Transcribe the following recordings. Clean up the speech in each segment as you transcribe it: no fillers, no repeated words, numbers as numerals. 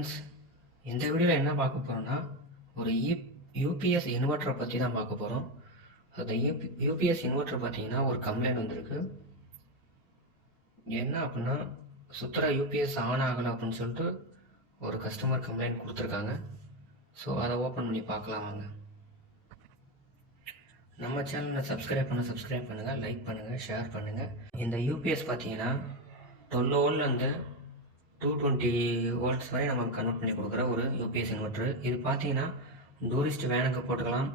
Friends, இந்த வீடியோவில் என்ன பார்க்க போகிறோம்னா ஒரு யூபிஎஸ் இன்வெர்ட்டரை பற்றி தான் பார்க்க போகிறோம். அந்த யூபிஎஸ் இன்வெர்ட்டர் பார்த்தீங்கன்னா ஒரு கம்ப்ளைண்ட் வந்திருக்கு. என்ன அப்படின்னா சுத்தர யூபிஎஸ் ஆன் ஆகலை அப்படின்னு சொல்லிட்டு ஒரு கஸ்டமர் கம்ப்ளைண்ட் கொடுத்துருக்காங்க. ஸோ அதை ஓப்பன் பண்ணி பார்க்கலாம் வாங்க. நம்ம சேனலை சப்ஸ்கிரைப் பண்ணுங்கள், லைக் பண்ணுங்கள், ஷேர் பண்ணுங்கள். இந்த யூபிஎஸ் பார்த்தீங்கன்னா 12 வோல்ட்லேருந்து 220 வோல்ட்ஸ் வரை நம்ம கன்வெர்ட் பண்ணி கொடுக்குற ஒரு யூபிஎஸ் இன்வெர்ட்ரு. இது பார்த்தீங்கன்னா டூரிஸ்ட் வேனுக்கு போட்டுக்கலாம்,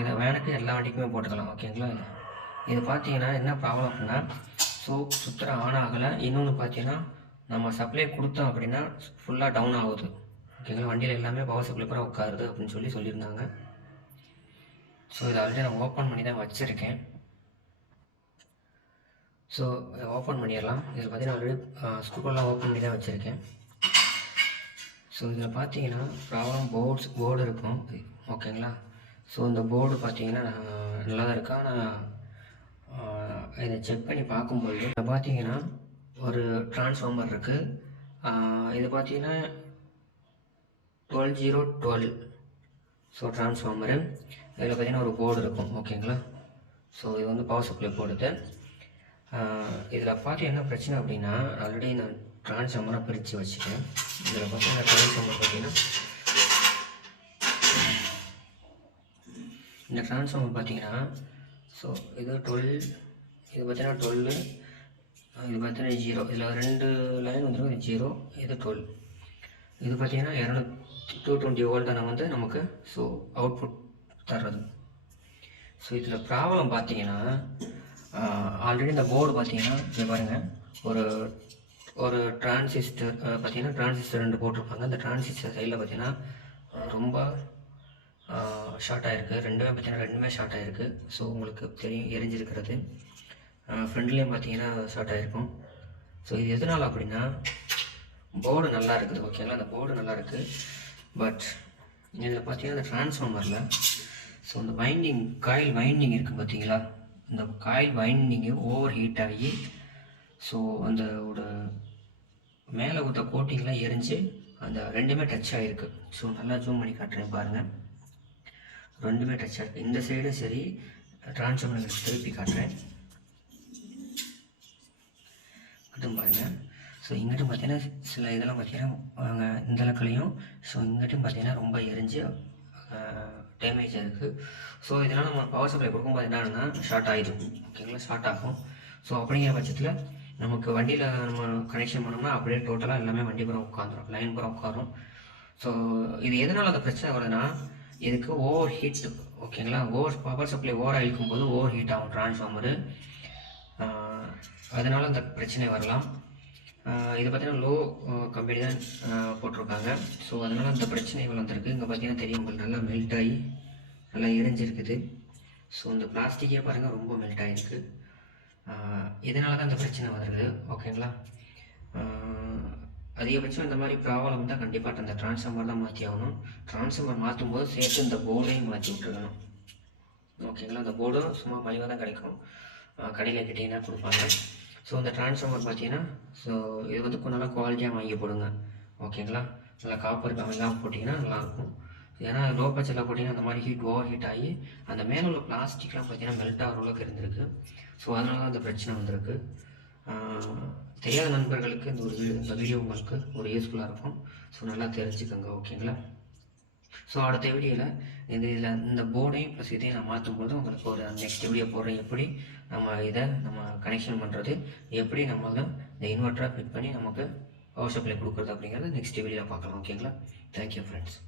இதை வேனுக்கு எல்லா வண்டிக்குமே போட்டுக்கலாம். ஓகேங்களா? இது பார்த்தீங்கன்னா என்ன ப்ராப்ளம் அப்படின்னா சுத்தர ஆன் ஆகலை. இன்னொன்று பார்த்தீங்கன்னா நம்ம சப்ளை கொடுத்தோம் அப்படின்னா ஃபுல்லாக டவுன் ஆகுது. ஓகேங்களா? வண்டியில் எல்லாமே பவர் சப்ளை பூரா உட்காருது அப்படின்னு சொல்லியிருந்தாங்க. ஸோ இதை ஆல்ரெடி நான் ஓப்பன் பண்ணி தான் வச்சுருக்கேன். ஸோ ஓப்பன் பண்ணிடலாம். இதில் பார்த்தீங்கன்னா ஆல்ரெடி ஸ்க்ரூலாம் ஓப்பன் பண்ணி தான் வச்சுருக்கேன். ஸோ இதில் பார்த்தீங்கன்னா ப்ராப்ளம் போர்டு இருக்கும். ஓகேங்களா? ஸோ இந்த போர்டு பார்த்தீங்கன்னா நல்லா தான் இருக்கா. நான் இதை செக் பண்ணி பார்க்கும்போது இதில் பார்த்தீங்கன்னா ஒரு டிரான்ஸ்ஃபார்மர் இருக்குது. இது பார்த்தீங்கன்னா 12012 ஸோ டிரான்ஸ்ஃபார்மரு. இதில் பார்த்தீங்கன்னா ஒரு போர்டு இருக்கும். ஓகேங்களா? ஸோ இது வந்து பவர் சப்ளை போடுது. இதில் பார்த்து என்ன பிரச்சனை அப்படின்னா ஆல்ரெடி நான் டிரான்ஸ்ஃபார்மரை பிரித்து வச்சுட்டேன். இதில் பார்த்தீங்கன்னா டிரான்ஸ்ஃபார்மர் பார்த்தீங்கன்னா இந்த டிரான்ஸ்ஃபார்மர் பார்த்தீங்கன்னா ஸோ இது 12, இது பார்த்தீங்கன்னா 12, இது பார்த்தீங்கன்னா 0. இதில் 2 லைன் வந்துடும். இது 0, இது 12. இது பார்த்தீங்கன்னா 220 வோல்ட்டான வந்து நமக்கு ஸோ அவுட்புட் தர்றது. ஸோ இதில் ப்ராப்ளம் பார்த்தீங்கன்னா ஆல்ரெடி இந்த போர்டு பார்த்தீங்கன்னா இங்கே பாருங்கள், ஒரு டிரான்சிஸ்டர் பார்த்தீங்கன்னா டிரான்சிஸ்டர் 2 போட்டிருப்பாங்க. அந்த டிரான்சிஸ்டர் சைடில் பார்த்தீங்கன்னா ரொம்ப ஷார்ட் ஆகிருக்கு. ரெண்டுமே ஷார்ட் ஆகிருக்கு. ஸோ உங்களுக்கு தெரியும் எரிஞ்சிருக்கிறது. ஃப்ரண்ட்லேயும் பார்த்தீங்கன்னா ஷார்ட் ஆகிருக்கும். ஸோ இது எதனால் அப்படின்னா போர்டு நல்லா இருக்குது. ஓகேங்களா? அந்த போர்டு நல்லா இருக்குது. பட் இதில் பார்த்தீங்கன்னா இந்த டிரான்ஸ்ஃபார்மரில் ஸோ இந்த காயில் வைண்டிங் இருக்குது பார்த்தீங்களா, இந்த காயில் வைண்டிங்கு ஓவர் ஹீட் ஆகி ஸோ அந்த ஒரு மேலே ஊற்ற கோட்டிங்லாம் எரிஞ்சு அந்த ரெண்டுமே டச் ஆகிருக்கு. ஸோ நல்லா ஜூம் பண்ணி காட்டுறேன் பாருங்கள். ரெண்டுமே டச் ஆகிருக்கு. இந்த சைடும் சரி, டிரான்ஸ்ஃபார்மர் திருப்பி காட்டுறேன் அதுவும் பாருங்கள். ஸோ இங்கிட்டும் பார்த்தீங்கன்னா சில இதெல்லாம் பார்த்தீங்கன்னா இந்த அளவுக்குலையும் ஸோ இங்கிட்டும் பார்த்தீங்கன்னா ரொம்ப எரிஞ்சு டேமேஜாக இருக்குது. ஸோ இதனால் நம்ம பவர் சப்ளை கொடுக்கும்போது என்னன்னா ஷார்ட் ஆகிடும். ஓகேங்களா? ஷார்ட் ஆகும். ஸோ அப்படிங்கிற பட்சத்தில் நமக்கு வண்டியில் நம்ம கனெக்ஷன் பண்ணோம்னா அப்படியே டோட்டலாக எல்லாமே வண்டி பூரா உட்காந்துரும், லைன் பூரா உட்காரும். ஸோ இது எதனால் அந்த பிரச்சனை வருதுன்னா இதுக்கு ஓவர் ஹீட். ஓகேங்களா? பவர் சப்ளை ஓவராக இழுக்கும்போது ஓவர் ஹீட் ஆகும் டிரான்ஸ்ஃபார்மரு. அதனால் அந்த பிரச்சனை வரலாம். இது பார்த்தீங்கன்னா லோ கம்பெனி தான் போட்டிருக்காங்க. ஸோ அதனால் அந்த பிரச்சனைகள் வந்திருக்கு. இங்கே பார்த்தீங்கன்னா தெரியும் உங்களுக்கு நல்லா மெல்ட் ஆகி நல்லா எரிஞ்சிருக்குது. ஸோ இந்த பிளாஸ்டிக்கே பாருங்கள் ரொம்ப மெல்ட் ஆகிருக்கு. இதனால தான் இந்த பிரச்சனை வந்துருக்குது. ஓகேங்களா? அதிகபட்சம் இந்த மாதிரி ப்ராப்ளம் தான் கண்டிப்பாக அந்த டிரான்ஸ்ஃபார்மர் தான் மாற்றி ஆகணும். டிரான்ஸ்ஃபார்மர் மாற்றும் போது சேர்த்து இந்த போர்டையும் மாற்றி விட்டுருக்கணும். ஓகேங்களா? அந்த போர்டும் சும்மா மலிவாக தான் கிடைக்கும், கடையில் கிட்டீங்கன்னா கொடுப்பாங்க. ஸோ இந்த டிரான்ஸ்ஃபார்மர் பார்த்தீங்கன்னா ஸோ இது வந்து கொஞ்சம் நல்லா குவாலிட்டியாக வாங்கி போடுங்க. ஓகேங்களா? நல்லா காப்பர் கம்மியாக போட்டிங்கன்னா நல்லாயிருக்கும். ஏன்னா லோ பட்ஜெட்டில் போட்டிங்கன்னா அந்த மாதிரி ஓவர் ஹீட் ஆகி அந்த மேலே உள்ள பிளாஸ்டிக்லாம் பார்த்தீங்கன்னா மெல்ட் ஆகிற அளவுக்கு இருந்திருக்கு. ஸோ அதனால தான் இந்த பிரச்சனை வந்திருக்கு. தெரியாத நண்பர்களுக்கு இந்த வீடியோ உங்களுக்கு ஒரு யூஸ்ஃபுல்லாக இருக்கும். ஸோ நல்லா தெரிஞ்சுக்கோங்க. ஓகேங்களா? ஸோ அடுத்த வீடியோவில் இந்த போர்டையும் ப்ளஸ் இதையும் நான் மாற்றும் போது உங்களுக்கு ஒரு நெக்ஸ்ட் வீடியோ போடுறேன். எப்படி நம்ம கனெக்ஷன் பண்ணுறது, எப்படி நம்ம இந்த இன்வெர்ட்டரை ஃபிட் பண்ணி நமக்கு பவர் சப்ளை கொடுக்குறது அப்படிங்கிறத நெக்ஸ்ட் வீடியோவில் பார்க்கலாம். ஓகேங்களா? Thank you friends.